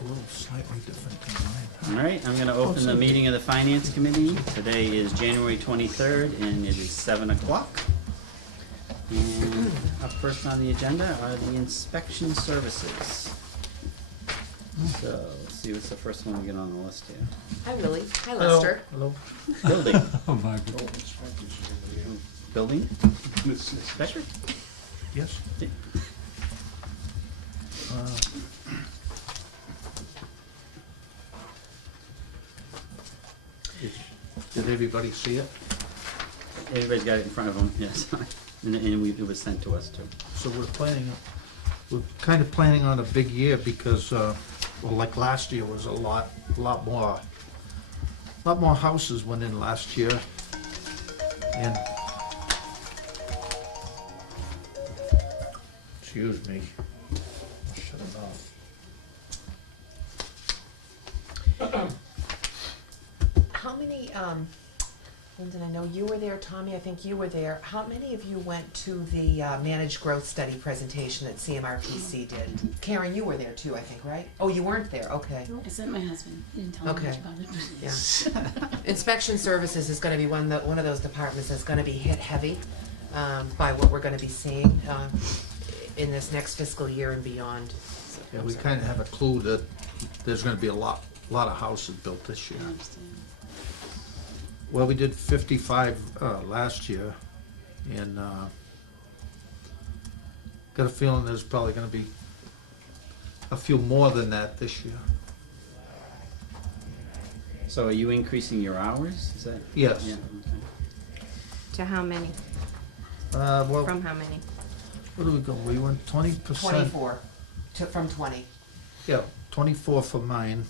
a little slightly different than mine. All right, I'm going to open the meeting of the Finance Committee. Today is January 23rd, and it is 7 o'clock. And up first on the agenda are the inspection services. So, let's see what's the first one we get on the list here. Hi, Willie. Hi, Lester. Hello. Building. Oh, my Building? Inspector? Yes. Did everybody see it? Everybody's got it in front of them, yes. And it was sent to us too. So we're kind of planning on a big year because, well, like last year was a lot more houses went in last year. And, excuse me, shut it off. How many, Lyndon, I know you were there, Tommy, I think you were there. How many of you went to the Managed Growth Study presentation that CMRPC did? Karen, you were there too, I think, right? Oh, you weren't there, okay. I sent my husband. He didn't tell me Okay. much about it. Yeah. Inspection Services is gonna be one of those departments that's gonna be hit heavy by what we're gonna be seeing in this next fiscal year and beyond. Yeah, we kind of have a clue that there's gonna be a lot of houses built this year. I understand. Well, we did 55 last year, and got a feeling there's probably gonna be a few more than that this year. So are you increasing your hours? Is that? Yes. Yeah, okay. To how many? Well, From how many? what do we go, we went 20%. 24, from 20. Yeah, 24 for mine.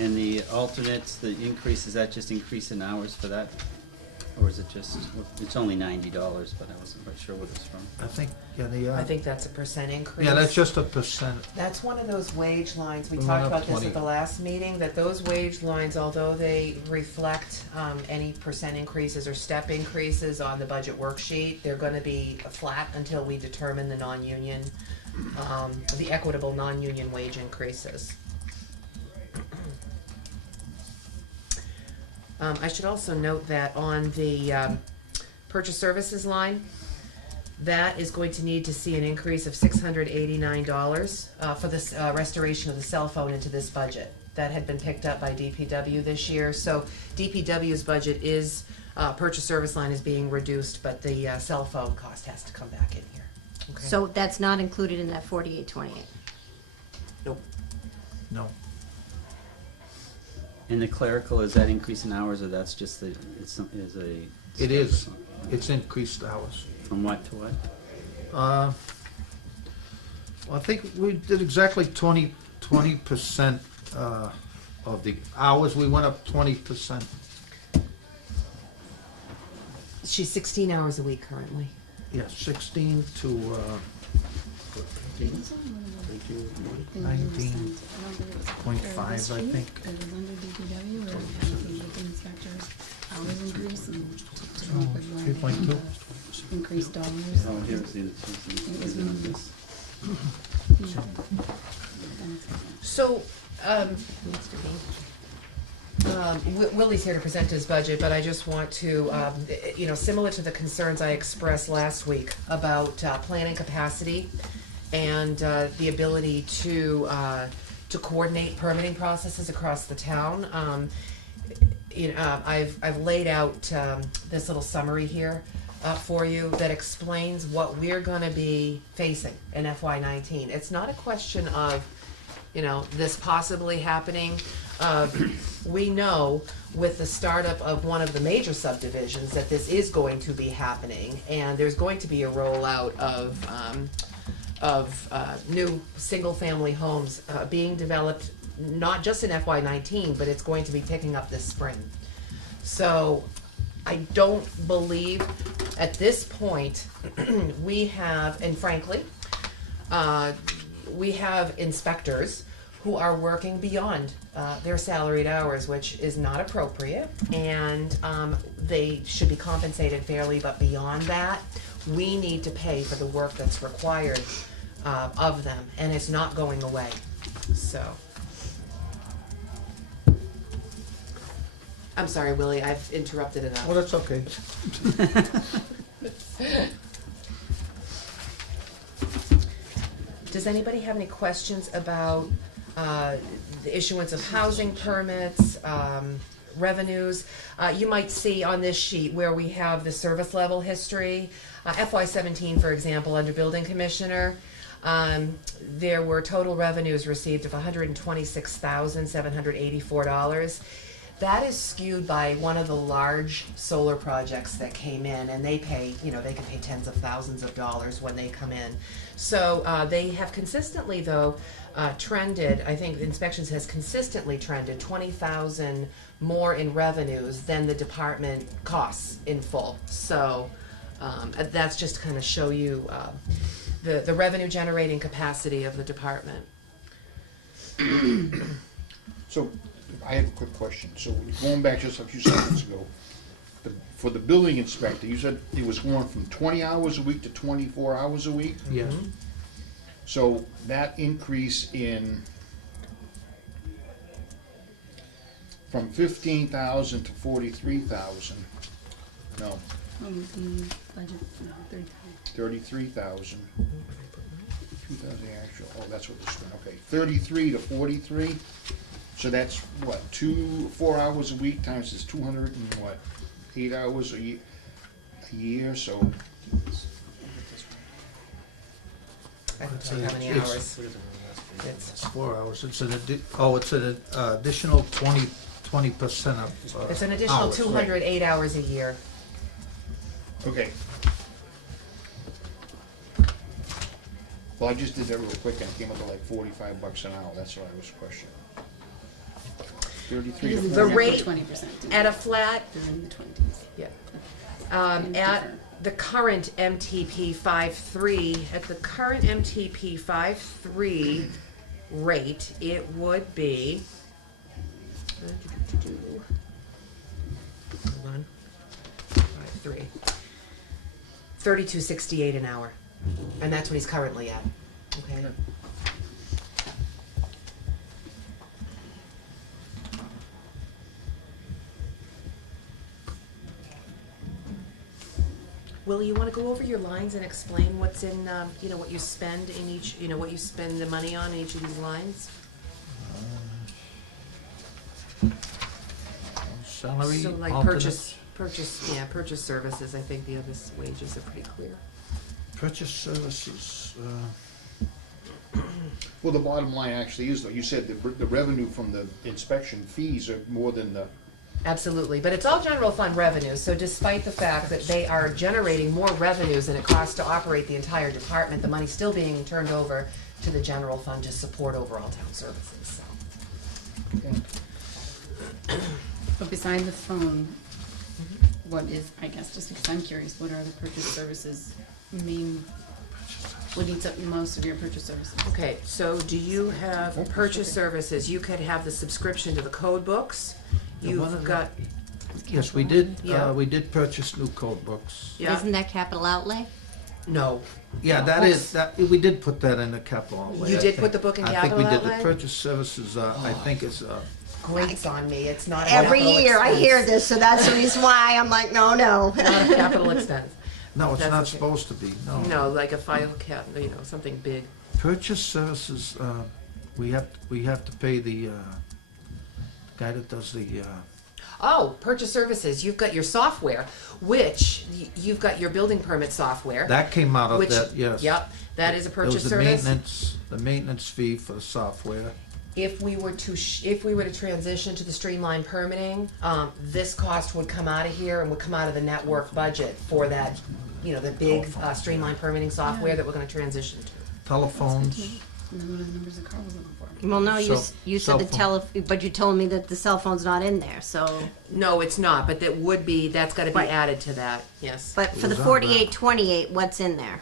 And the alternates, the increase, is that just increase in hours for that? Or is it just, it's only $90, but I wasn't quite sure what it's from. I think, I think that's a % increase. yeah, that's just a percent. That's one of those wage lines, we We talked went up about this 20. at the last meeting, that those wage lines, although they reflect any % increases or step increases on the budget worksheet, they're gonna be flat until we determine the non-union, the equitable non-union wage increases. I should also note that on the purchase services line, that is going to need to see an increase of $689 for this restoration of the cell phone into this budget. That had been picked up by DPW this year, so DPW's budget is, purchase service line is being reduced, but the cell phone cost has to come back in here. Okay. So that's not included in that 4828. Nope. No, And the clerical, is that increase in hours, or that's just the, it is, it's increased hours. From what to what? Well, I think we did exactly 20% of the hours, we went up 20%. She's 16 hours a week currently. Yeah, 16 to 19.5, I think. It was under DPW, or had the inspectors' hours increase and to come up with like 3.2. increased dollars. Oh, here's the, It was one of this. Yeah. So, Willie's here to present his budget, but I just want to, similar to the concerns I expressed last week about planning capacity and the ability to coordinate permitting processes across the town. I've laid out this little summary here for you that explains what we're going to be facing in FY19. It's not a question of, this possibly happening. We know with the startup of one of the major subdivisions that this is going to be happening, and there's going to be a rollout of new single-family homes being developed, not just in FY19, but it's going to be picking up this spring. So I don't believe at this point we have, and frankly, we have inspectors who are working beyond their salaried hours, which is not appropriate, and they should be compensated fairly, but beyond that, we need to pay for the work that's required of them, and it's not going away, so. I'm sorry, Willie, I've interrupted enough. Well, that's okay. Does anybody have any questions about the issuance of housing permits, revenues? You might see on this sheet where we have the service level history. FY17, for example, under building commissioner, there were total revenues received of $126,784. That is skewed by one of the large solar projects that came in, and they pay, you know, they can pay tens of thousands of dollars when they come in. So they have consistently, though, trended, I think inspections has consistently trended 20,000 more in revenues than the department costs in full. So that's just to kind of show you the revenue generating capacity of the department. So, I have a quick question. So, going back just a few seconds ago, for the building inspector, you said it was going from 20 hours a week to 24 hours a week? Yes. So, that increase in, from 15,000 to 43,000, no, The budget, 30,000. 33,000. 2,000 actual, oh, that's what this one, okay. 33 to 43, so that's what, 4 hours a week times is 200 and what, 8 hours a year, so. I can tell you how many It's- hours. It's 4 hours. It's an it's an additional 20% of It's an additional hours. 208 hours a year. Okay. Well, I just did that real quick and it came up to like $45 an hour, that's what I was questioning. 33 to It is 40. The rate 20%. At a flat, They're in the 20s. yeah. And At different. the current MTP 5.3, at the current MTP 5.3 rate, it would be, hold on, 5.3, 32.68 an hour, and that's what he's currently at, okay? Will, you want to go over your lines and explain what's in, you know, what you spend in each, you know, what you spend the money on in each of these lines? Salary, So like alternates. purchase services, I think the other wages are pretty clear. Purchase services, Well, the bottom line actually is, though, you said the revenue from the inspection fees are more than the, Absolutely, but it's all general fund revenues, so despite the fact that they are generating more revenues than it costs to operate the entire department, the money's still being turned over to the general fund to support overall town services, so. But beside the phone, what is, I guess, just because I'm curious, what are the purchase services what eats up most of your purchase services? Okay, so do you have purchase services? You could have the subscription to the code books. The one You've of got, yes, we Yeah. did purchase new code books. yeah, Isn't that capital outlay? no. Yeah, that is, we did put that in the capital outlay. You I did think. put the book in I capital think we did. outlay? The purchase services, I think is, Grates on me, it's not a Every capital year I hear expense. this, so that's the reason why I'm like, no. Not a capital expense. no, it's That's not okay. supposed to be, no. No, like a file cap, you know, something big. Purchase services, we have to pay the guy that does the, Oh, purchase services, you've got your software, which, you've got your building permit software. that came out of which, that, yes. Yep, that is a There was purchase the service. maintenance fee for the software. If we were to transition to the streamlined permitting, this cost would come out of here and would come out of the network budget for that, you know, the big streamlined permitting software that we're gonna transition to. Telephones, And then what are the numbers that Carl was looking for? Well, no, you Cell said the phone. but you told me that the cell phone's not in there, so. No, it's not, but that would be, that's gotta be Right. added to that, yes. But for the It was on that. 4828, what's in there?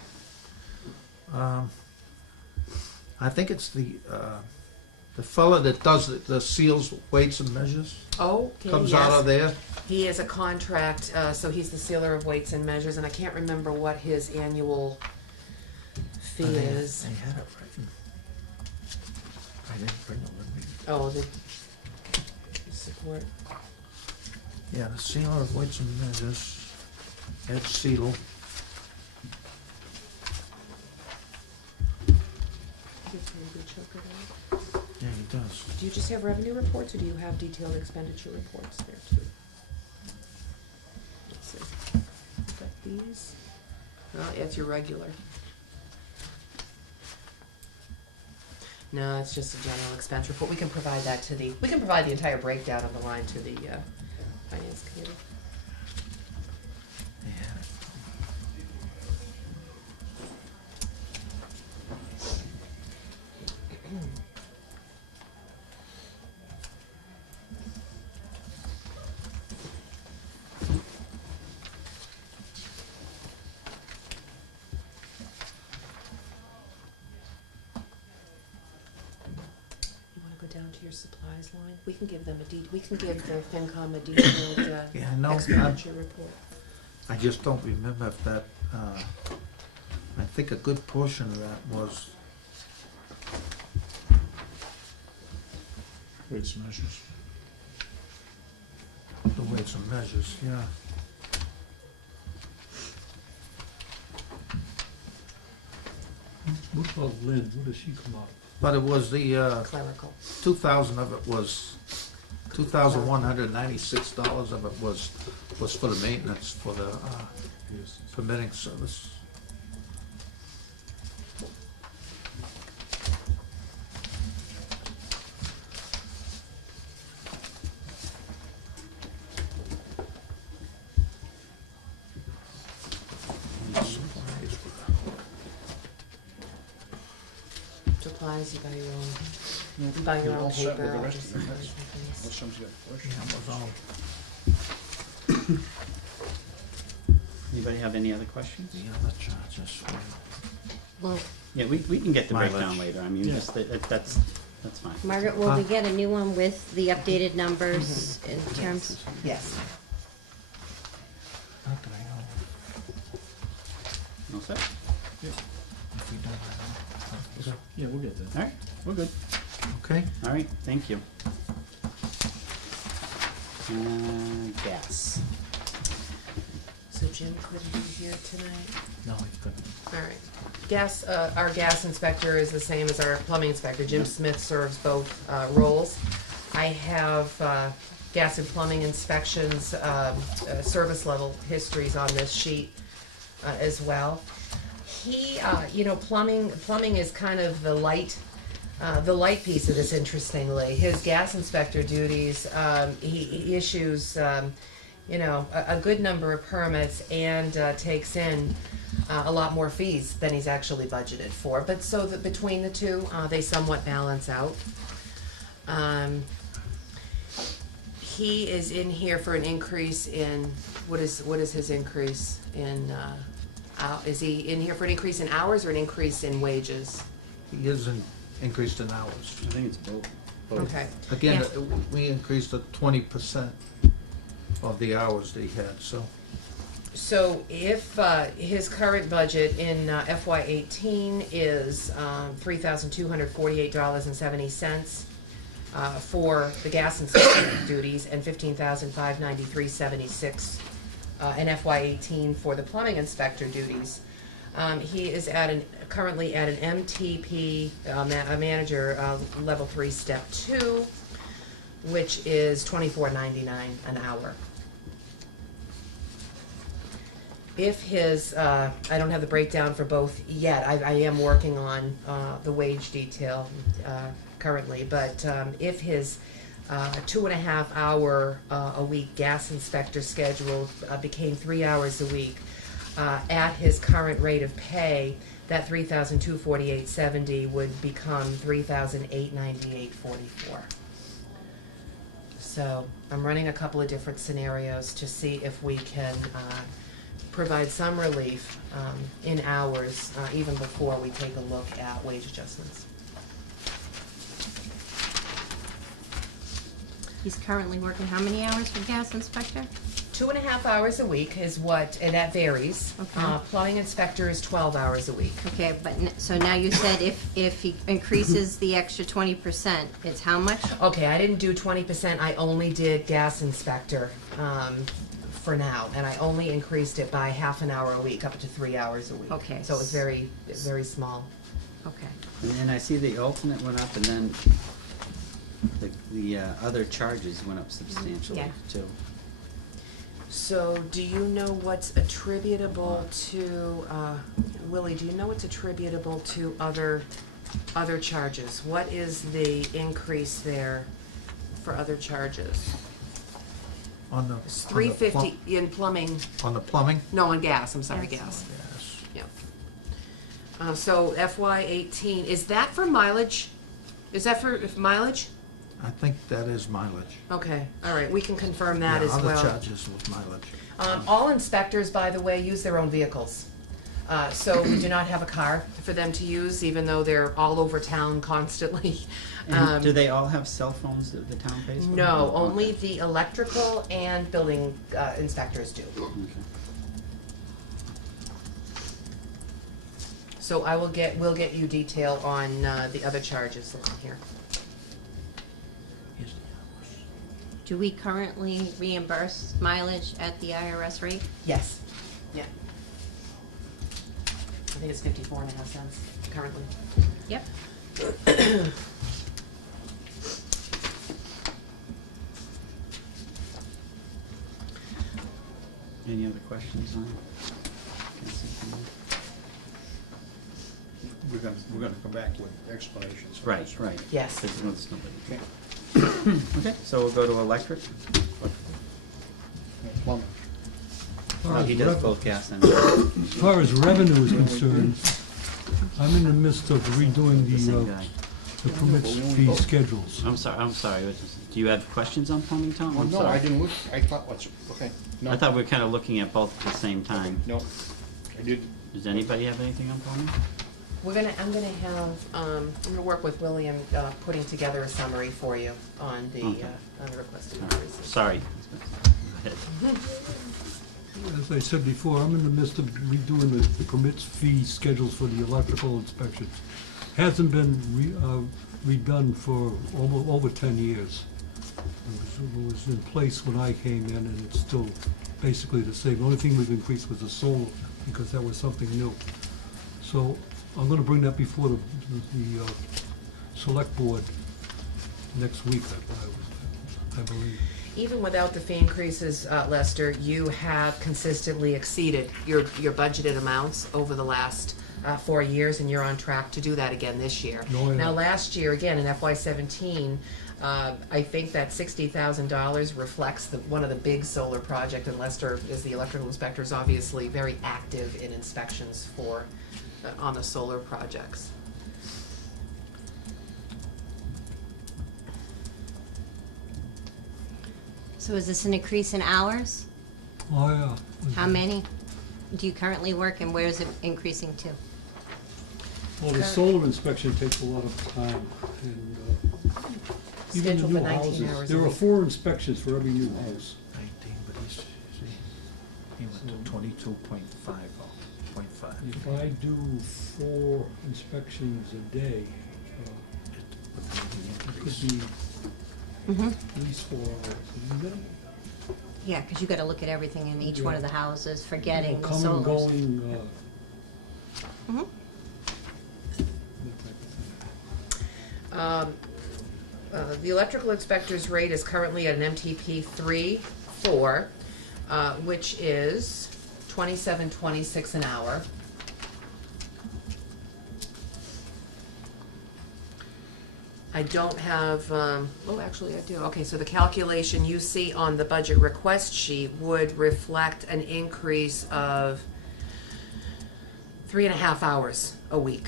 I think it's the, The fella that does the seals, weights and measures, Okay, comes out of yes. there. He is a contract, so he's the sealer of weights and measures, and I can't remember what his annual fee is. They had it written. I didn't bring it with me. Oh, the support. Yeah, the sealer of weights and measures, Ed Seal. Gives me a good chunk of that. Yeah, he does. Do you just have revenue reports, or do you have detailed expenditure reports there too? Let's see. Got these. Oh, it's your regular. No, it's just a general expense report. We can provide that to the, we can provide the entire breakdown of the line to the finance committee. They had it. You wanna go down to your supplies line? We can give them we can give the FinCom a detailed Yeah, I know. expenditure report. I just don't remember if that, I think a good portion of that was Weights and measures. the weights and measures, yeah. What about Lynn? What does she come out? But it was the, Clerical. 2,000 of it was, $2,196 of it was for the maintenance, for the permitting service. Supplies, you buy your own, No, you buy your we're own all set with paper, the I'll rest just of it. sign Unless things. somebody's got a question. Yeah, it was all. Anybody have any other questions? The other charges were, Well, Yeah, we can get the Mileage. breakdown later. I mean, Yeah. just, that's fine. Margaret, will we Huh? get a new one with the updated numbers in terms? Yes. not that I know All set? of. If we don't, I don't. Yeah, we'll get that. All right, we're good. Okay, All right, thank you. Gas. So Jim couldn't be here tonight? no, he couldn't. All right. Gas, our gas inspector is the same as our plumbing inspector. Jim Smith serves both roles. I have gas and plumbing inspections, service level histories on this sheet as well. He, plumbing is kind of the light piece of this, interestingly. His gas inspector duties, he issues, a good number of permits and takes in a lot more fees than he's actually budgeted for. But so that between the two, they somewhat balance out. He is in here for an increase in, what is his increase in, is he in here for an increase in hours or an increase in wages? He isn't increased in hours. I think it's both. Okay. Again, Yeah. we increased to 20% of the hours that he had, so. So if his current budget in FY18 is $3,248.70 for the gas inspection duties and $15,593.76 in FY18 for the plumbing inspector duties, he is currently at an MTP manager level 3 step 2, which is $24.99 an hour. If his, I don't have the breakdown for both yet, I am working on the wage detail currently, but if his 2.5 hour a week gas inspector schedule became 3 hours a week, at his current rate of pay, that $3,248.70 would become $3,898.44. So I'm running a couple of different scenarios to see if we can provide some relief in hours even before we take a look at wage adjustments. He's currently working how many hours for gas inspector? 2.5 hours a week is what, and that varies. Okay. Plumbing inspector is 12 hours a week. Okay, but, so now you said if he increases the extra 20%, it's how much? Okay, I didn't do 20%, I only did gas inspector, for now, and I only increased it by half an hour a week, up to 3 hours a week. Okay. So it was very, very small. Okay. And then I see the alternate went up, and then the other charges went up substantially Yeah. too. So, do you know what's attributable to, Willie, do you know what's attributable to other charges? What is the increase there for other charges? On the. It's on the plum- $350 in plumbing, On the plumbing? no, on gas, I'm sorry, Gas. gas. Yes. Yeah. So FY 18, is that for mileage? Is that for mileage? I think that is mileage. Okay, all right, we can confirm that Yeah, as well. Other charges with mileage. All inspectors, by the way, use their own vehicles. So we do not have a car for them to use, even though they're all over town constantly. And do they all have cell phones that the town pays for? No, Oh, only okay. the electrical and building inspectors do. Okay. So we'll get you detail on the other charges, look here. Do we currently reimburse mileage at the IRS rate? Yes. Yeah. I think it's 54.5 cents currently. Yep. Any other questions on it? We're gonna come back with explanations. on Right, this. right. Yes. There's nobody. Okay. Okay, so we'll go to electric. Plumbing. No, he does both gas and. As far as revenue is concerned, I'm in the midst of redoing The same the, guy. the permits fee schedules. I'm sorry, do you have questions on plumbing, Tom? Well, I'm no, sorry. I didn't look, I thought, what's, okay. No, I thought we were kinda looking at both at the same time. No, I didn't. Does anybody have anything on plumbing? I'm gonna work with William, putting together a summary for you on the Okay. requested All right, increases. sorry. Go ahead. As I said before, I'm in the midst of redoing the permits fee schedules for the electrical inspection. Hasn't been redone for almost over 10 years. It was in place when I came in, and it's still basically the same. The only thing we've increased was the solar, because that was something new. So I'm gonna bring that before the select board next week, I believe. Even without the fee increases, Lester, you have consistently exceeded your budgeted amounts over the last 4 years, and you're on track to do that again this year. Oh, yeah. Now, last year, again, in FY 17, I think that $60,000 reflects one of the big solar project, and Lester, as the electrical inspector, is obviously very active in inspections on the solar projects. So is this an increase in hours? Oh, yeah. How many do you currently work, and where is it increasing to? Well, the solar inspection takes a lot of time, and even the Scheduled new for 19 houses, hours a there are week. 4 inspections for every new house. 19, but he went to 22.5. If I do 4 inspections a day, it could be Mm-hmm. at least 4 hours. Isn't it? Yeah, because you got to look at everything in each one of the houses, forgetting the Coming and solars. going, Mhm. that type of thing. The electrical inspector's rate is currently at an MTP 3-4, which is $27.26 an hour. I don't have, oh, actually I do. Okay, so the calculation you see on the budget request sheet would reflect an increase of 3.5 hours a week.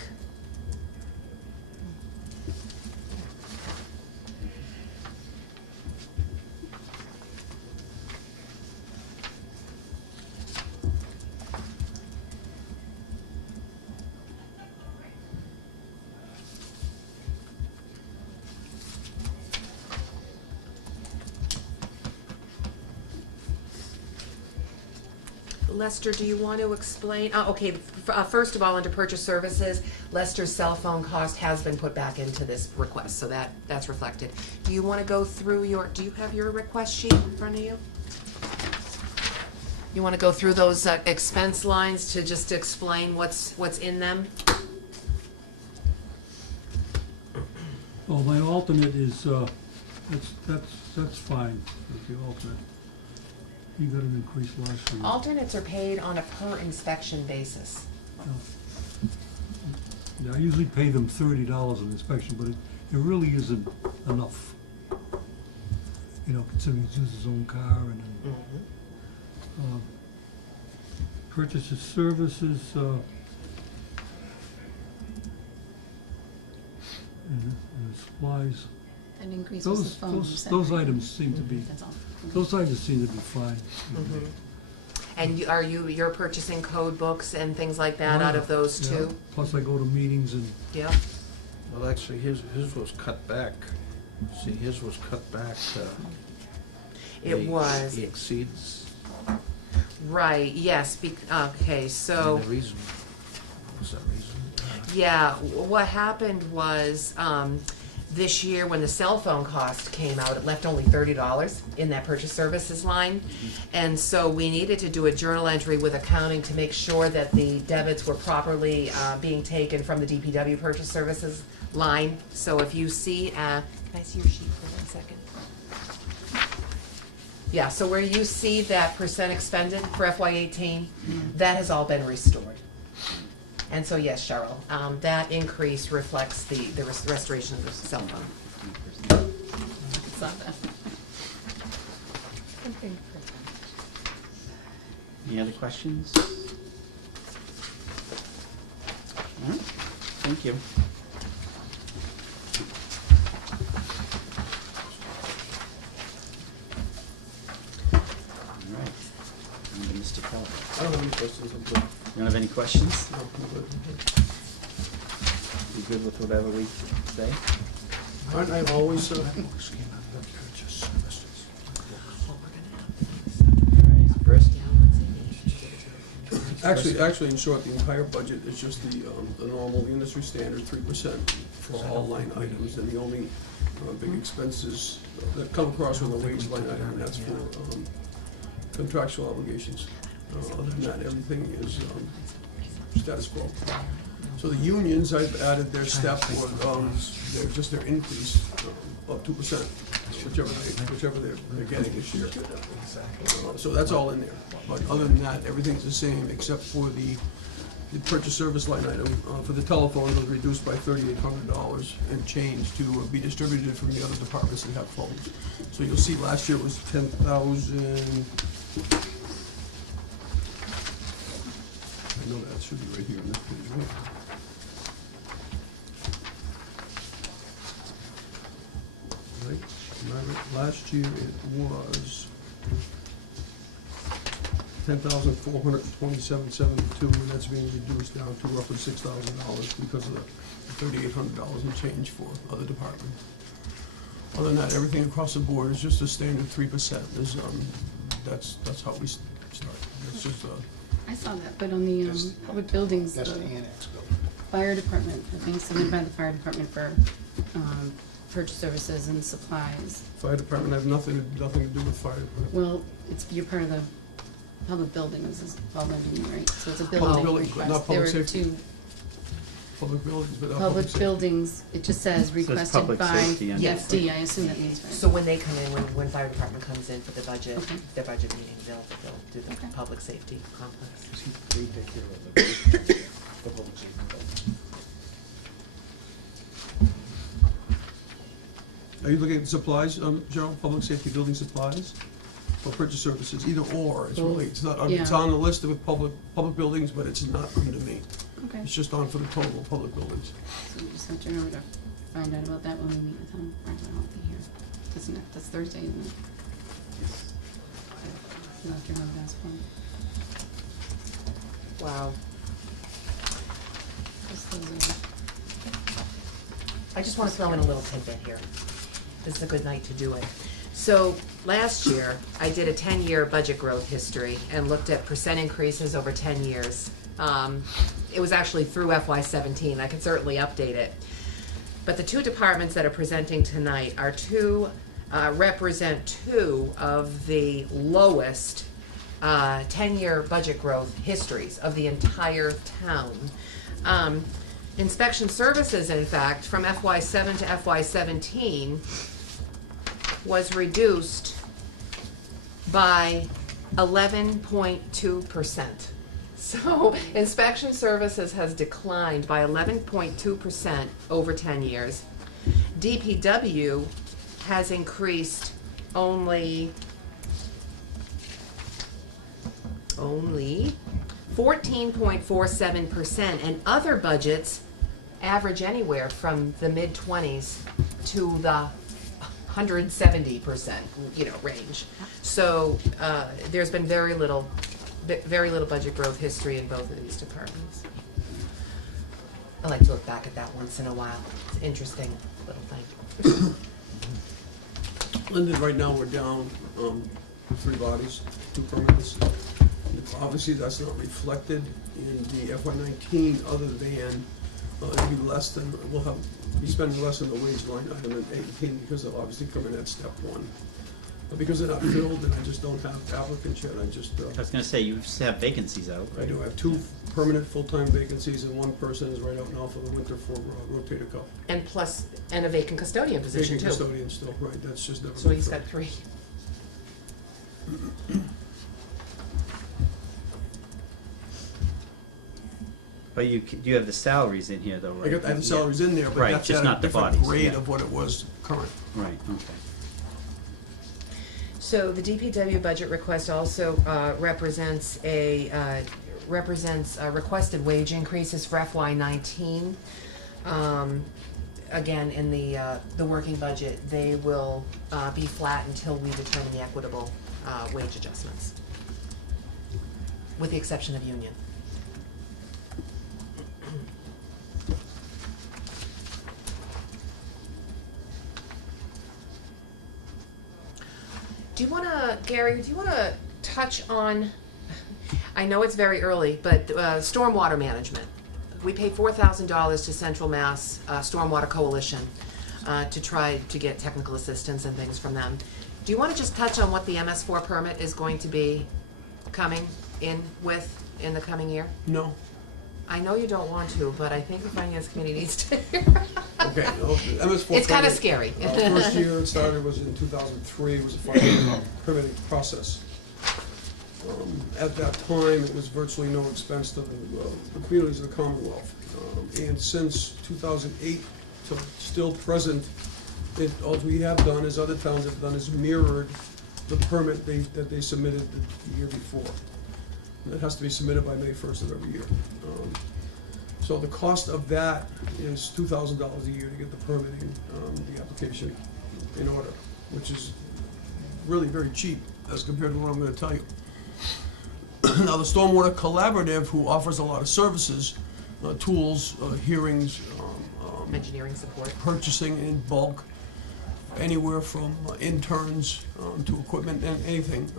Lester, do you want to explain, okay, first of all, under purchase services, Lester's cell phone cost has been put back into this request, so that's reflected. Do you wanna go through do you have your request sheet in front of you? You wanna go through those, expense lines to just explain what's in them? Well, my alternate is, that's fine, with the alternate. He got an increase last year. Alternates are paid on a per inspection basis. Yeah, I usually pay them $30 an inspection, but it really isn't enough. You know, considering he uses his own car and then, purchases services, and supplies. That increases the phone. Those items seem to be, That's all. those items seem to be fine. And you're purchasing code books and things like that out of those Yeah. too? Plus I go to meetings and, Yeah. Well, actually, his was cut back. See, his was cut back. It was, He exceeds. right, yes, okay, so. The reason, what was that reason? Yeah, what happened was, this year when the cell phone cost came out, it left only $30 in that purchase services line. And so we needed to do a journal entry with accounting to make sure that the debits were properly, being taken from the DPW purchase services line. So if you see, can I see your sheet for 1 second? Yeah, so where you see that percent expended for FY18, that has all been restored. And so, yes, Cheryl, that increase reflects the restoration of the cell phone. It's not that. Any other questions? All right, thank you. All right, and Mr. Keller. I don't have any questions, I'm good. You don't have any questions? No, I'm good. You good with whatever we say? Aren't I always, All right, first, actually, in short, the entire budget is just the normal industry standard 3% for all line items, and the only big expenses that come across with the wage line item, and that's for contractual obligations. Other than that, everything is status quo. So the unions, I've added their step for, just their increase of 2%, whichever they're getting this year. So that's all in there. But other than that, everything's the same except for the purchase service line item for the telephone was reduced by $3,800 and changed to be distributed from the other departments that have phones. So you'll see last year it was 10,000. I know that should be right here on this page, right? Right, am I right? Last year it was 10,427.72, and that's being reduced down to roughly $6,000 because of the $3,800 in change for other departments. Other than that, everything across the board is just a standard 3%. That's how we start. It's just I saw that, but on the public buildings, That's the the annex building. fire department, I think submitted by the fire department for purchase services and supplies. fire department, I have nothing to do with fire department. Well, you're part of the public buildings, is all under you, right? So it's a Public building buildings, but not request. There public are safety. two Public buildings, but not public safety. buildings, it just says requested public by safety under Yes. D, I assume that means fire. So when they come in, when fire department comes in for the budget, Okay. their budget meeting, they'll do the Okay. public safety complex. They take care of the public safety building. Are you looking at supplies, Cheryl, public safety building supplies? Or purchase services, either or, it's really, it's not, it's Yeah. on the list of public buildings, but it's not under me. Okay, It's just on for the total of public buildings. so we just have to remember to find out about that when we meet with him, or I'll be here. That's Thursday, isn't it? You'll have to remember to ask him. Wow. Just those I just want to throw in a little tidbit here. This is a good night to do it. So last year, I did a 10-year budget growth history and looked at percent increases over 10 years. It was actually through FY17. I can certainly update it. But the two departments that are presenting tonight are represent two of the lowest 10-year budget growth histories of the entire town. Inspection services, in fact, from FY7 to FY17 was reduced by 11.2%. So inspection services has declined by 11.2% over 10 years. DPW has increased only 14.47%, and other budgets average anywhere from the mid-20s to the 170%, range. So there's been very little budget growth history in both of these departments. I like to look back at that once in a while. It's an interesting little thing. Linden, right now, we're down 3 bodies, 2 permits. Obviously, that's not reflected in the FY19, other than it'll be less than, be spending less than the wage line item in 18, because they'll obviously come in at step 1. But because they're not filled, and I just don't have applicants yet, I was gonna say, you have vacancies out, I right? do have 2 permanent full-time vacancies, and 1 person is right out now for the winter for rotator cuff. And a vacant custodian position Vacant too. custodian still, right, that's just never So been he's filled. got 3. But you have the salaries in here though, right? I have the salaries in there, but Right, that's just at not a the different bodies, grade yeah. of what it was current. Right, okay. So the DPW budget request also represents requested wage increases for FY19. Again, in the working budget, they will be flat until we determine the equitable wage adjustments, with the exception of union. Gary, do you want to touch on, I know it's very early, but stormwater management. We pay $4,000 to Central Mass Stormwater Coalition to try to get technical assistance and things from them. Do you want to just touch on what the MS4 permit is going to be coming in with in the coming year? No. I know you don't want to, but I think the Finance Committee needs to. Okay, no, the MS4 It's kind of permit, scary. First year it started was in 2003, it was a 5-year permitting process. At that time, it was virtually no expense to the communities of the Commonwealth. And since 2008 to still present, all we have done, as other towns have done, is mirrored the permit that they submitted the year before. And it has to be submitted by May 1st of every year. So the cost of that is $2,000 a year to get the permitting, the application in order, which is really very cheap as compared to what I'm gonna tell you. Now, the Stormwater Collaborative, who offers a lot of services, tools, hearings, Engineering support. purchasing in bulk, anywhere from interns to equipment and anything.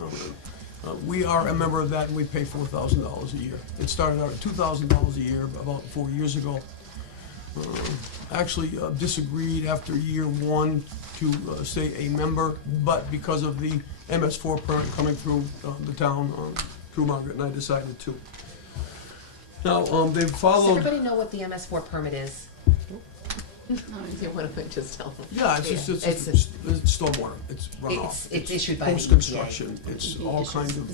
We are a member of that, and we pay $4,000 a year. It started out at $2,000 a year about 4 years ago. Actually disagreed after year 1 to stay a member, but because of the MS4 permit coming through the town, through Margaret and I decided to. Now, they've Does followed. everybody know what the MS4 permit is? You want to just tell them? Yeah, it's stormwater, it's runoff. It's issued by the EPA. Post-construction, it's all kinds of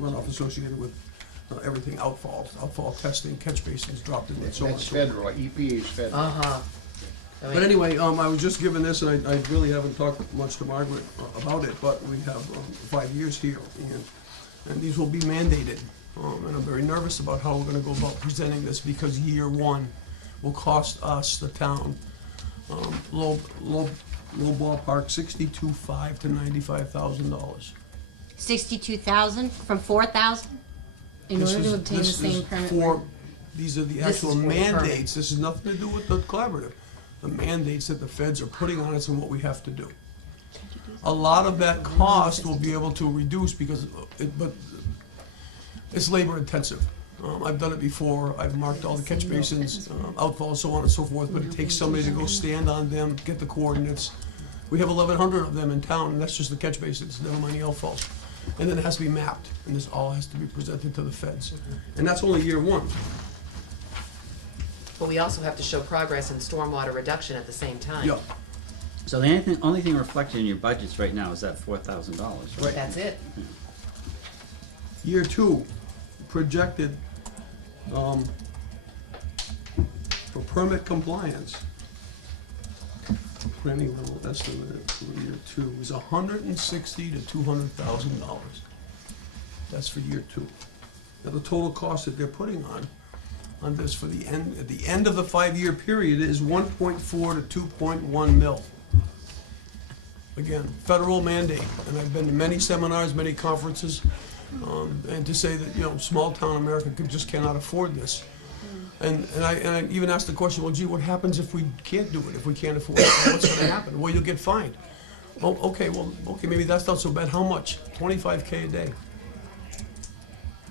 runoff associated with everything, outfall testing, catch basins dropped in, and so on. That's federal, EPA is federal. Uh-huh. But anyway, I was just given this, and I really haven't talked much to Margaret about it, but we have 5 years here, and these will be mandated. And I'm very nervous about how we're gonna go about presenting this, because year 1 will cost us, the town, low ballpark, $62,500 to $95,000. 62,000 from 4,000? In order to obtain the same permit. These are the This is actual for the permit. mandates, this has nothing to do with the collaborative. The mandates that the feds are putting on us and what we have to do. a lot of that cost will be able to reduce because, but it's labor intensive. I've done it before, I've marked all the catch basins, outfalls, so on and so forth, but it takes somebody to go stand on them, get the coordinates. We have 1,100 of them in town, and that's just the catch basins, never mind the outfalls. And then it has to be mapped, and this all has to be presented to the feds. And that's only year one. But we also have to show progress in stormwater reduction at the same time. Yeah, So the only thing reflected in your budgets right now is that $4,000, right? That's it. year two, projected, for permit compliance. Planning level estimate for year two is $160,000 to $200,000. That's for year two. Now, the total cost that they're putting on this for the end, at the end of the 5-year period is 1.4 to 2.1 mil. Again, federal mandate, and I've been to many seminars, many conferences, and to say that, you know, small town America just cannot afford this. And I even asked the question, well, gee, what happens if we can't do it, if we can't afford it? What's gonna happen? Well, you'll get fined. Oh, okay, maybe that's not so bad. How much? $25K a day.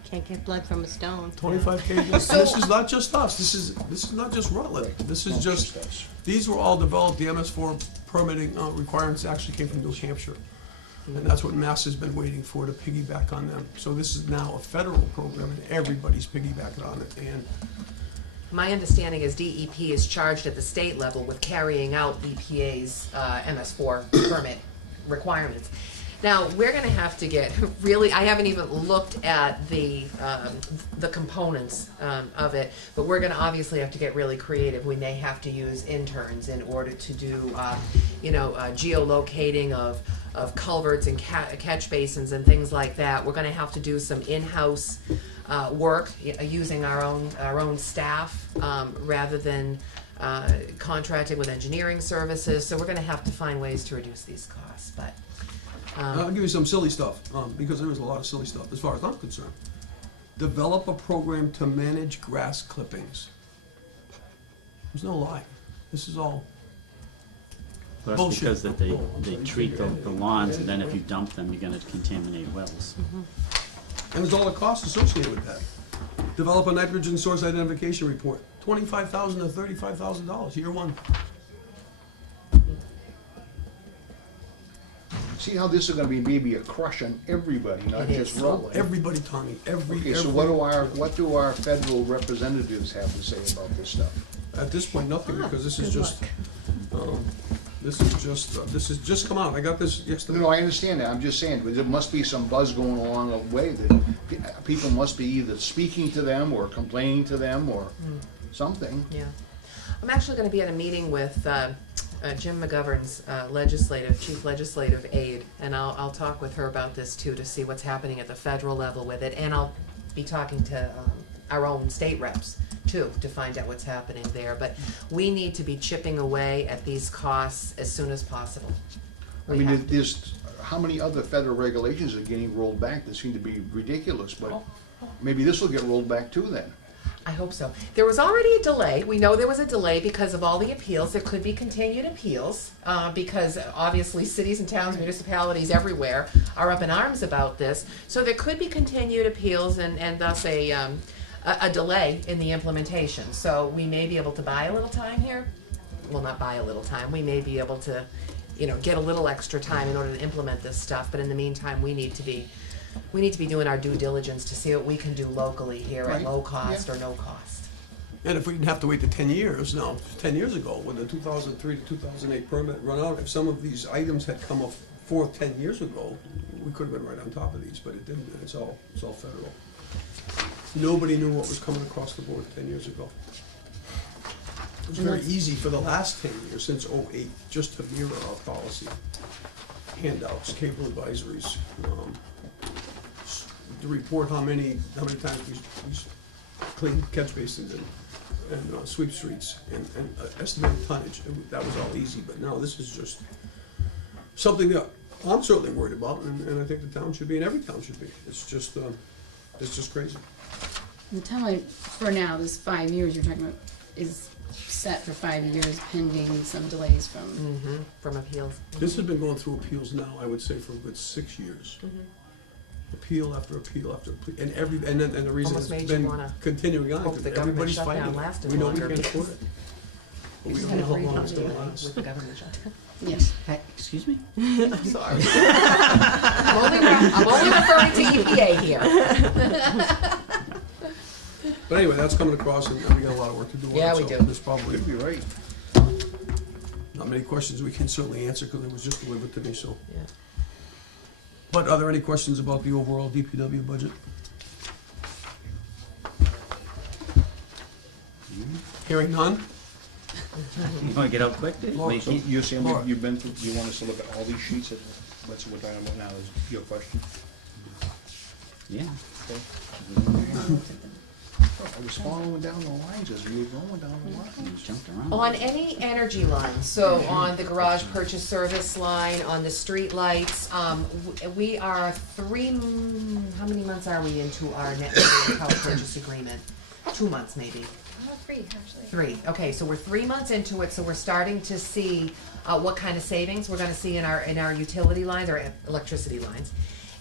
Can't get blood from a stone. $25K a day. And this is not just us. This is not just Rutland. This is just, these were all developed, the MS4 permitting requirements actually came from New Hampshire. And that's what Mass has been waiting for, to piggyback on them. So this is now a federal program, and everybody's piggybacking on it. And My understanding is DEP is charged at the state level with carrying out EPA's MS4 permit requirements. Now, we're gonna have to get really, I haven't even looked at the components of it, but we're gonna obviously have to get really creative. We may have to use interns in order to do, geolocating of culverts and catch basins and things like that. We're gonna have to do some in-house work using our own staff rather than contracting with engineering services. So we're gonna have to find ways to reduce these costs, but. I'll give you some silly stuff, because there is a lot of silly stuff, as far as I'm concerned. Develop a program to manage grass clippings. There's no lie. This is all Well, that's bullshit. because that they treat the lawns, and then if you dump them, you're gonna contaminate wells. And there's all the costs associated with that. Develop a nitrogen source identification report, $25,000 to $35,000, year one. See how this is gonna be maybe a crush on everybody, not It just is. Rutland? Everybody, Tommy, Okay, so what do our federal representatives have to say about this stuff? At this point, nothing, because this is Good just, this has just come out. I got this yesterday. No, I understand that, I'm just saying, but there must be some buzz going along the way that people must be either speaking to them or complaining to them or something. Yeah. I'm actually gonna be at a meeting with Jim McGovern's chief legislative aide, and I'll talk with her about this too, to see what's happening at the federal level with it, and I'll be talking to our own state reps too, to find out what's happening there. But we need to be chipping away at these costs as soon as possible. I We mean, have to. there's, how many other federal regulations are getting rolled back that seem to be ridiculous, but maybe this will get rolled back too then. I hope so. There was already a delay. We know there was a delay because of all the appeals. There could be continued appeals because obviously cities and towns, municipalities everywhere are up in arms about this. So there could be continued appeals and thus a delay in the implementation. So we may be able to buy a little time here. Well, not buy a little time. We may be able to, get a little extra time in order to implement this stuff. But in the meantime, we need to be doing our due diligence to see what we can do locally here at Right. low cost Yeah. or no cost. And if we didn't have to wait to 10 years, now, 10 years ago, when the 2003 to 2008 permit run out, if some of these items had come up 4 or 10 years ago, we could have been right on top of these, but it didn't, and it's all federal. Nobody knew what was coming across the board 10 years ago. It was very easy for the last 10 years, since '08, just to mirror our policy. Handouts, cable advisories, to report how many times we cleaned catch basins and sweep streets and estimated tonnage. That was all easy, but now this is just something that I'm certainly worried about, and I think the town should be, and every town should be. It's just crazy. The timeline for now, this 5 years you're talking about, is set for 5 years pending some delays from, From appeals. This has been going through appeals now, I would say, for a good 6 years. Appeal after appeal after appeal, and the reason Almost it's made you been wanna continuing on, hope the because government everybody's shutdown fighting it. lasted We know we longer. can't afford it. But we don't know how long it's gonna last. With the government shutdown. yes. Hey, excuse me? I'm sorry. I'm only referring to EPA here. But anyway, that's coming across, and we got a lot of work to do on it. Yeah, we so do. There's probably Could be right. not many questions we can certainly answer, because it was just delivered to me, so. Yeah. But are there any questions about the overall DPW budget? Hearing none? You wanna get out quick, Dave? Laura, Make So it- you're saying Laura. you've been through, you want us to look at all these sheets, that's what we're talking about now, is your question? Yeah. I was following down the lines as you were going down the lines. Jumped around. On any energy line, so on the garage purchase service line, on the street lights, we are how many months are we into our net metering power purchase agreement? 2 months maybe. 3, actually. 3, okay, so we're 3 months into it, so we're starting to see what kind of savings we're gonna see in our utility lines, or electricity lines.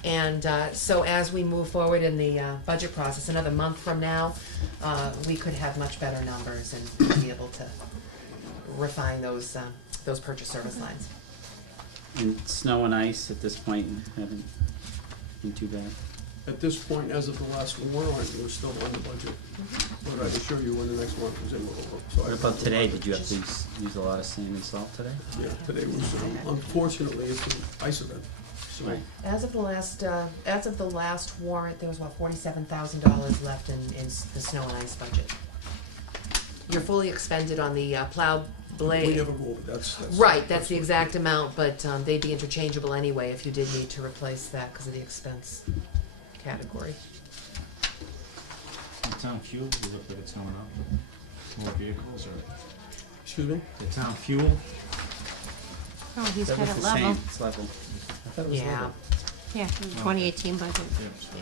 And so as we move forward in the budget process, another month from now, we could have much better numbers and be able to refine those purchase service lines. And snow and ice at this point haven't been too bad. At this point, as of the last warrant, we're still on the budget. But I assure you, when the next one comes in, we'll over. So What about today? Did you have to use a lot of sand and salt today? Yeah, today was, unfortunately, it's an ice event. So, Right. As of the last warrant, there was about $47,000 left in the snow and ice budget. You're fully expended on the plow blade. we never go over, that's. Right, that's the exact amount, but they'd be interchangeable anyway if you did need to replace that because of the expense category. The town fuel, does it look like it's going up with more vehicles, or Excuse me? the town fuel? Oh, he's That got was it the level. same, it's level. I thought it was Yeah. level. Yeah, 2018 budget. Yeah, so-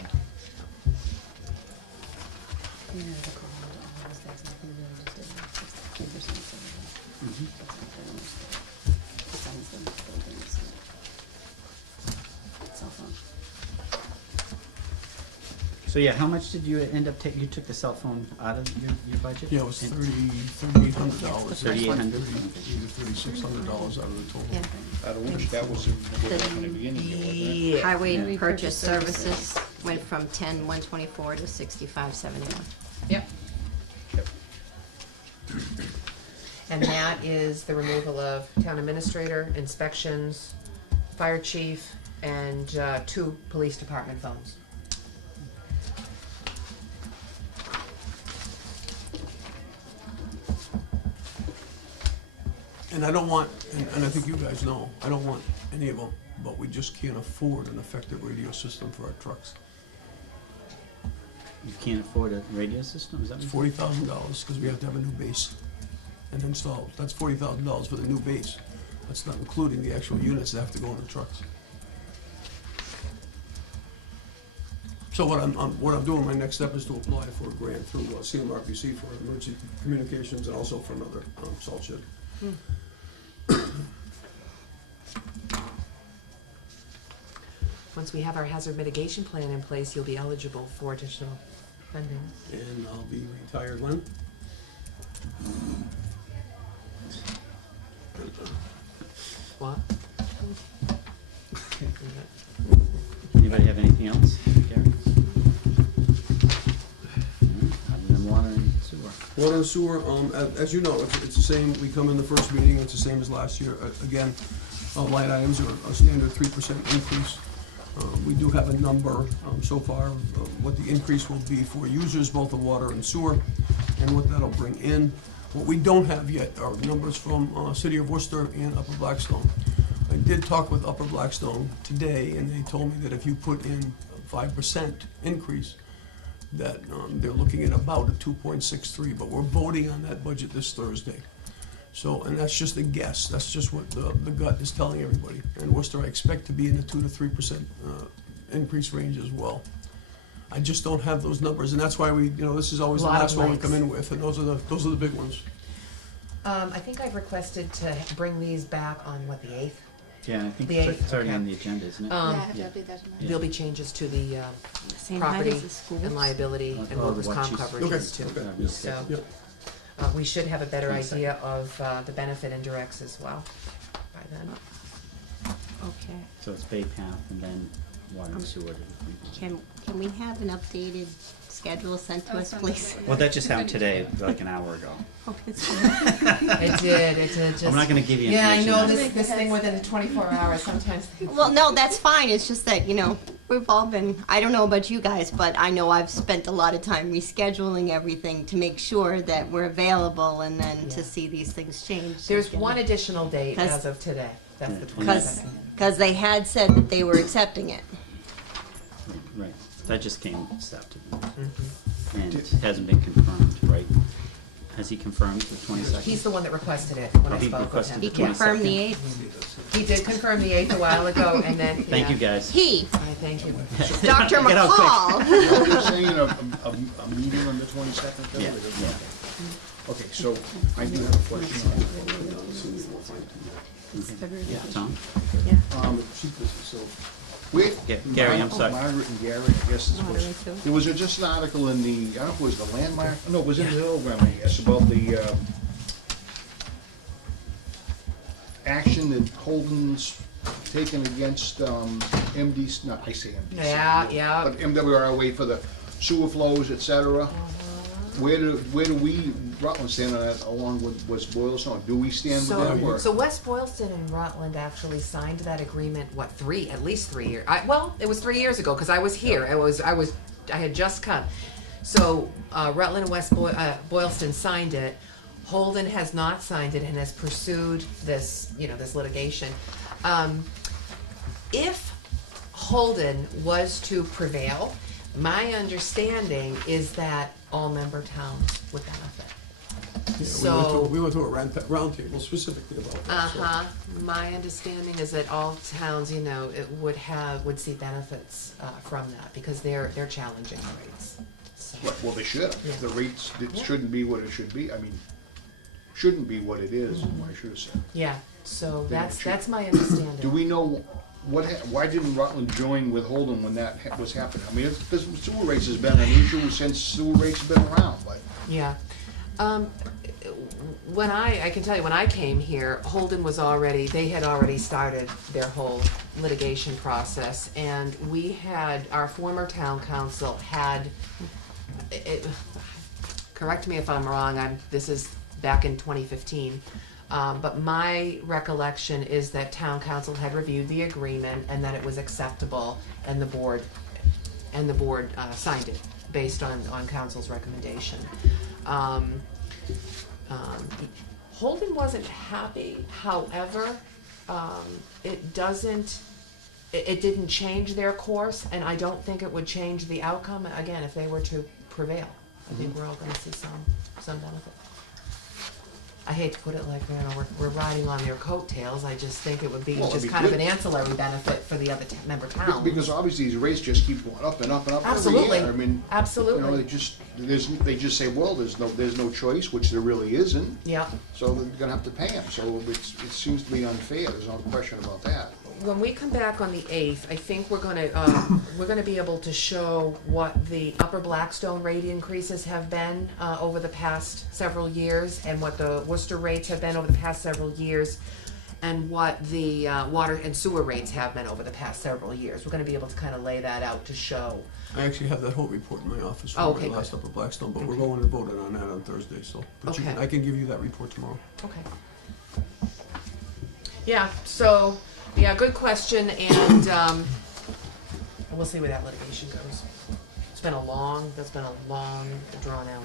Yeah, the call, all those things, like we really just did, like 63% so Mhm. that's not very much there. Besides the buildings, cell phone. So yeah, how much did you end up taking? You took the cell phone out of your budget? Yeah, it was And- $3,800. $3,800. $3,600 out of the total. Yeah. Out of which, that was in the beginning here, wasn't it? Yeah. Highway Yeah. purchase services went from 10,124 to 65,71. Yep. Yep. And that is the removal of town administrator, inspections, fire chief, and 2 police department phones. And I don't want, and I think you guys know, I don't want any of them, but we just can't afford an effective radio system for our trucks. You can't afford a radio system, is that It's what you $40,000 because we have to have a new base and installed. That's $40,000 for the new base. That's not including the actual units that have to go in the trucks. So what I'm doing, my next step is to apply for a grant through CMRPC for emergency communications and also for another salt shed. Once we have our hazard mitigation plan in place, you'll be eligible for additional funding. And I'll be retired when? What? Anybody have anything else, Gary? Other than water and sewer. Water and sewer, as you know, it's the same, we come in the first meeting, it's the same as last year. Again, line items are a standard 3% increase. We do have a number so far of what the increase will be for users, both of water and sewer, and what that'll bring in. What we don't have yet are numbers from City of Worcester and Upper Blackstone. I did talk with Upper Blackstone today, and they told me that if you put in a 5% increase, that they're looking at about a 2.63, but we're voting on that budget this Thursday. So, and that's just a guess, that's just what the gut is telling everybody. And Worcester, I expect to be in the 2 to 3% increase range as well. I just don't have those numbers, and that's why we, this is always the Lot of last one we blanks. come in with, and those are the big ones. I think I've requested to bring these back on, what, the 8th? Yeah, I think The it's eighth, already okay. on the agenda, isn't it? Yeah, I Um, have to yeah. update that tomorrow. Yeah. There'll be changes to the Same height property as the schools. and liability and Oh, workers' what comp she's- coverages too. Okay. Yeah. So, Yeah. we should have a better 22nd. idea of the benefit indirects as well by then. Okay. So it's Bay Path and then water and sewer. Can we have an updated schedule sent to Oh, us, it's on please? the- Well, that just happened today, like an hour ago. Oh, it's fine. It did just. I'm not gonna give you Yeah, I information know on this thing within 24 hours sometimes. Well, no, that's fine. It's just that, we've all been, I don't know about you guys, but I know I've spent a lot of time rescheduling everything to make sure that we're available and then to Yeah. see these things change. There's one additional date 'Cause- as of today. That's the Yeah. 22nd. Because they had said that they were accepting it. Right, that just came this afternoon, Mhm. and it hasn't been confirmed, right? Has he confirmed the 22nd? He's the one that requested it when Oh, I he spoke with requested him. He the confirmed the 22nd. 8th. He did confirm the 8th a while ago, and then. Thank you, guys. He, I thank you. Dr. Get out quick. McCall. You're saying a meeting on the 22nd? Yeah, yeah. Okay, so I do have a question on It's February Yeah, vacation. Tom? so, where, Gary, I'm sorry. Margaret and Gary, I guess this Moderate was, too. there was just an article in the, I don't know if it was the Landmark, no, it was in the Telegram, I guess, about the, action that Holden's taken against, MD's, not, I say MDC. Yeah, yeah. But MWRA for the sewer flows, et cetera. Where do we, Rutland, stand on that along with West Boylston? Do we stand with them or? So West Boylston and Rutland actually signed that agreement, at least 3 years, well, it was 3 years ago, because I was here, I had just come. So, Rutland and West Boylston signed it, Holden has not signed it and has pursued this, this litigation. If Holden was to prevail, my understanding is that all member towns would benefit. Yeah, we went to a round table specifically about that. so- Uh-huh. My understanding is that all towns, it would see benefits from that because they're challenging the rates. So, Well, they should. Yeah. If the rates, it Yeah. shouldn't be what it should be. I mean, shouldn't be what it is, I should have said. yeah, so Then it that's should- my understanding. Do we know why didn't Rutland join with Holden when that was happening? I mean, because sewer rates has been an issue since sewer rates have been around, but. Yeah. When I can tell you, when I came here, Holden they had already started their whole litigation process, and our former town council correct me if I'm wrong, this is back in 2015, but my recollection is that town council had reviewed the agreement and that it was acceptable, and the board signed it based on council's recommendation. Holden wasn't happy, however, it didn't change their course, and I don't think it would change the outcome, again, if they were to prevail. I think we're all gonna see some benefit. I hate to put it like, we're riding on their coattails, I just think it would be Well, it'd just be kind of good. an ancillary benefit for the other member towns. Because obviously these rates just keep going up and up and up every Absolutely. year. I mean, Absolutely. they just say, well, there's no choice, which there really isn't. Yeah. So they're gonna have to pay them. So it seems to be unfair. There's no question about that. When we come back on the 8th, I think we're gonna be able to show what the Upper Blackstone rate increases have been over the past several years, and what the Worcester rates have been over the past several years, and what the water and sewer rates have been over the past several years. We're gonna be able to kind of lay that out to show. I actually have that whole report in my office Oh, from okay, my last good. Upper Blackstone, but we're Okay. going to vote on that on Thursday, so. But Okay. I can give you that report tomorrow. Okay. Yeah, so, yeah, good question, and we'll see where that litigation goes. That's been a long, drawn out.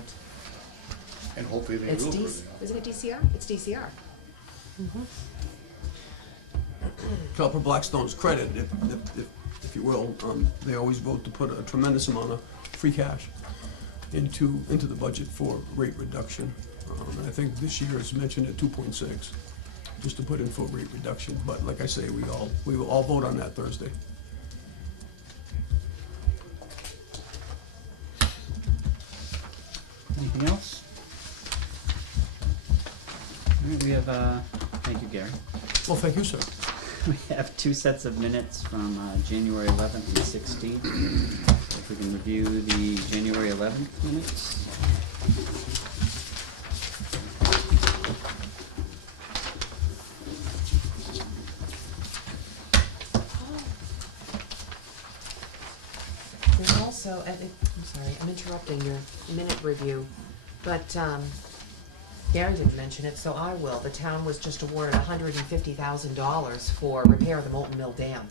And hopefully they It's will. isn't it DCR? It's DCR. To Upper Blackstone's credit, if you will, they always vote to put a tremendous amount of free cash into the budget for rate reduction. And I think this year is mentioned at 2.6, just to put in for rate reduction. But like I say, we will all vote on that Thursday. Anything else? thank you, Gary. Well, thank you, sir. We have two sets of minutes from January 11th and 16th. If we can review the January 11th minutes. There's also, I'm sorry, I'm interrupting your minute review, but Gary didn't mention it, so I will. The town was just awarded $150,000 for repair of the Molten Mill Dam.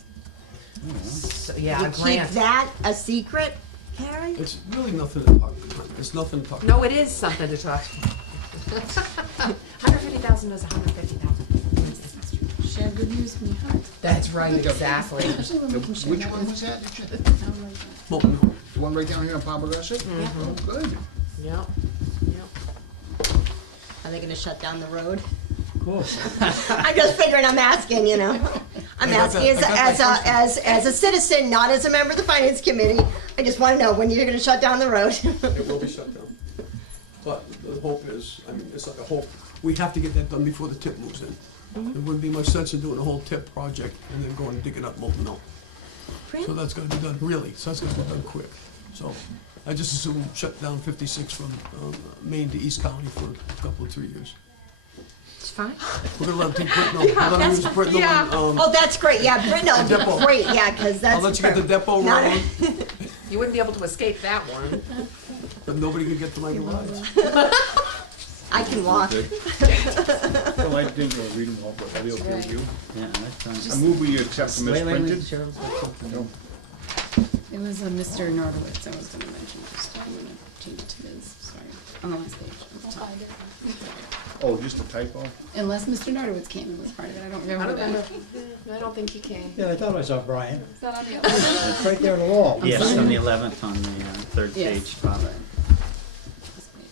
So, yeah, You a keep grant. that a secret, Karen? It's really nothing to talk about. It's nothing to talk about. No, it is something to talk. $150,000 is $150,000. Share good news when you hunt. That's right, exactly. Especially when we can share Which that one with- was that? That you- I don't like that. Molten Mill. The one right down here on Papagasset? Oh, good. Yep, yep. Are they gonna shut down the road? Of course. I'm just figuring, I'm asking, you know. I'm I got asking that as a citizen, not as a member of the finance committee. I just wanna know when you're gonna shut down the road. It will be shut down. But the hope is, I mean, it's like a hope, we have to get that done before the tip moves in. There wouldn't be much sense in doing a whole tip project and then going and digging up Molten Mill. So that's gonna be done, really, so that's gonna be done quick. So I just assume shut down 56 from Maine to East County for a couple of 3 years. It's fine. We're gonna let them keep Britnell, we're gonna use Britnell and, Oh, that's great, yeah, Britnell, depot. great, yeah, cause that's. I'll let you get the perfect. depot Not- rolling, You wouldn't be able to escape that one. but nobody can get to my garage. I can walk. Well, I didn't read them all, but are they okay with you? Yeah, that's I move we accept them as printed. Cheryl's got something. No. It was Mr. Nordowitz I was gonna mention, just I'm gonna change it to his, sorry, on the last page. at the top. Oh, just a typo? Unless Mr. Nordowitz came and was part of it, I don't I remember don't that. remember. I don't think he came. Yeah, I thought I saw Brian. Is that on the other? It's right there on the wall. Yes, sorry. on the 11th on the third Yes. page, top. This page.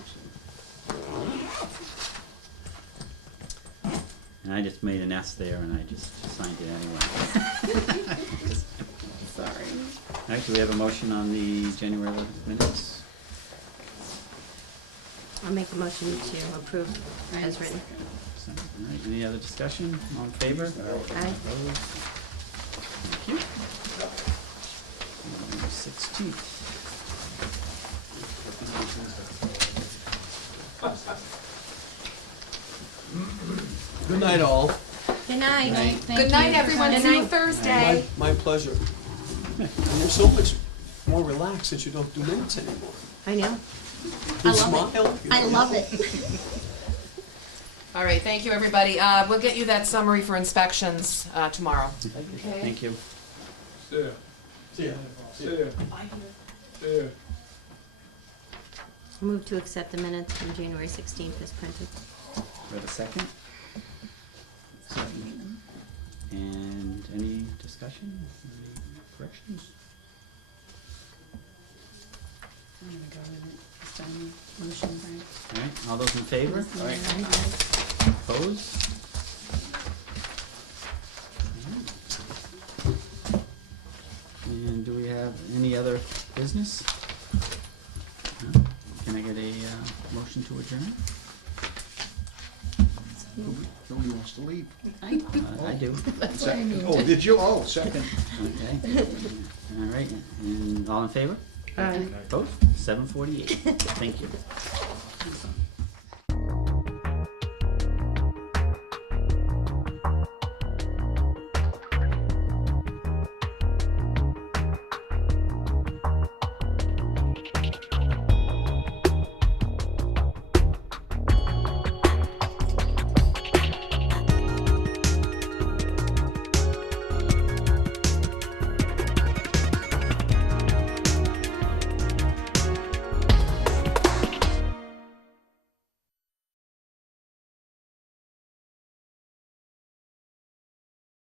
And I just made an S there and I just signed it anyway. Sorry. All right, do we have a motion on the January 11th minutes? I'll make a motion to approve as written. So, all right, any other discussion? All in favor? Aye. Opposed? Thank you. 16th. Good night, all. Good night. Good night, everyone. See you Thursday. My pleasure. And you're so much more relaxed that you don't do minutes anymore. I know. You love smile. I love it. All right, thank you, everybody. We'll get you that summary for inspections tomorrow. Okay. Thank you. See ya. See ya. See ya. See ya. Move to accept the minutes from January 16th as printed. We have a second? And any discussion, any corrections? I'm gonna go with it, just on the motion, Brian. All right, all those in favor? Aye. Opposed? And do we have any other business? No? Can I get a motion to adjourn? Nobody wants to leave. I do. That's what I mean. Oh, did you? Oh, second. Okay. All right, and all in favor? Aye. Opposed? 7:48. Thank you.